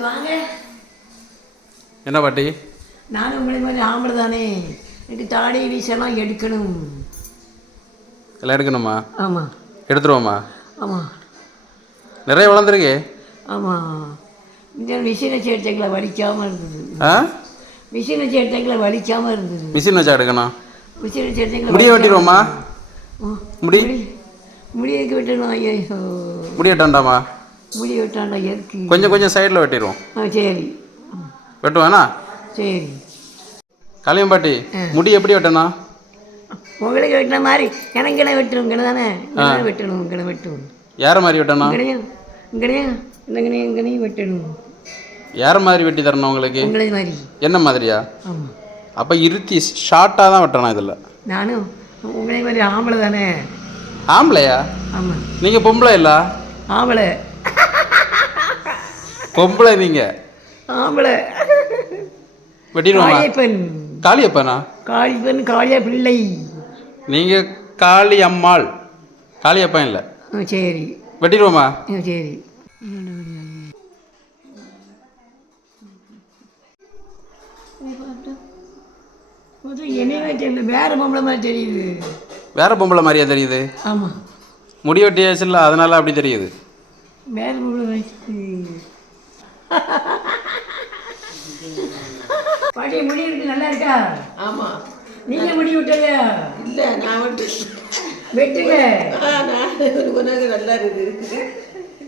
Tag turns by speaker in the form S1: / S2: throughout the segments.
S1: வாங்க.
S2: என்ன பாட்டி?
S1: நானும் உங்களை மாதிரி ஆம்பளை தானே. எனக்கு தாடி வீசெல்லாம் எடுக்கணும்.
S2: எல்லாம் எடுக்கணுமா?
S1: ஆமாம்
S2: எடுத்துருவோமா?
S1: ஆமாம்
S2: நிறைய வளர்ந்துருக்கு.
S1: ஆமாம் இந்த மிஷினை சேர்த்தங்களை வலிக்காமல் இருந்தது.
S2: ஆ?
S1: மிஷினை சேர்த்தங்களை வலிக்காமல் இருந்தது.
S2: மிஷின் வச்சா எடுக்கணும்.
S1: மிஷினை சேர்த்தங்களை
S2: முடிய வெட்டிடுவோமா? முடி?
S1: முடியக்கு வெட்டணும் ஐயோ
S2: முடி வெட்டாண்டாமா?
S1: முடி வெட்டாண்டா எதுக்கு
S2: கொஞ்சம் கொஞ்சம் சைடில் வெட்டிடுவோம்.
S1: ஆ சரி.
S2: வெட்டுவேனா
S1: சரி.
S2: கலியம் பாட்டி முடி எப்படி வெட்டணும்?
S1: உங்களுக்கு வெட்டின மாதிரி எனக்கெல்லாம் வெட்டணும் இங்கே தானே? வெட்டணும் இங்கே வெட்டணும்
S2: யார மாதிரி வெட்டணும்?
S1: இங்கனையும் இங்கனையும் இங்கனையும் இங்கனையும் வெட்டணும்.
S2: யார மாதிரி வெட்டி தரணும் உங்களுக்கு?
S1: உங்களை மாதிரி.
S2: என்ன மாதிரியா?
S1: ஆமாம்
S2: அப்போ இருத்தி ஷார்ட்டாக தான் வெட்டணும் இதில்.
S1: நானும் உங்களை மாதிரி ஆம்பளை தானே?
S2: ஆம்பளையா?
S1: ஆமாம்
S2: நீங்கள் பொம்பளை இல்ல?
S1: ஆம்பளை.
S2: பொம்பளை நீங்கள்
S1: ஆம்பளை.
S2: வெட்டிடுவோமா?
S1: காளியப்பன்.
S2: காளியப்பனா?
S1: காளிப்பன் காளிய பிள்ளை.
S2: நீங்கள் காளி அம்மாள். காளியப்பன் இல்லை.
S1: சரி.
S2: வெட்டிடுவோமா?
S1: சரி. வேற பொம்பளை மாதிரி தெரியுது.
S2: வேற பொம்பளை மாதிரியா தெரியுது?
S1: ஆமாம்
S2: முடி வெட்டியாச்சுல்ல அதனால அப்படி தெரியுது.
S1: வேற பொம்பளை மாதிரி தெரியுது. பாட்டி முடி இருக்கு நல்லா இருக்கா?
S3: ஆமாம்
S1: நீங்க முடி விட்டலையா
S3: இல்லை நான் வந்து
S1: வெட்டுங்க.
S3: ஆ நான் உனக்கு நல்லா இருக்கு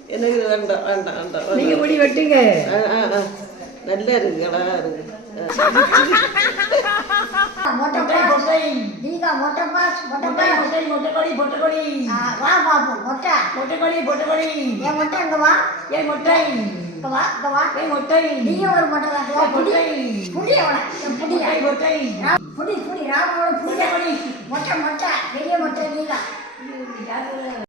S3: எனக்கு வேண்டாம் வேண்டாம் வேண்டாம்.
S1: நீங்க முடி வெட்டுங்க.
S3: ஆ ஆ ஆ. நல்லா இருக்கு அழகா இருக்கு.
S1: மொட்டை மொட்டை
S4: மொட்டை மொட்டை. ஆ, வா இங்க வா.
S1: ஏய் ஏய் மொட்டை
S4: நீங்க ஒரு மொட்டை தான் வா, புடி புடி அவனை.
S1: மொட்டை மொட்டை
S4: ரா- புடி புடி. ராமோட புடி.
S1: மொட்டை
S4: மொட்டை. பெரிய மொட்டை நீங்க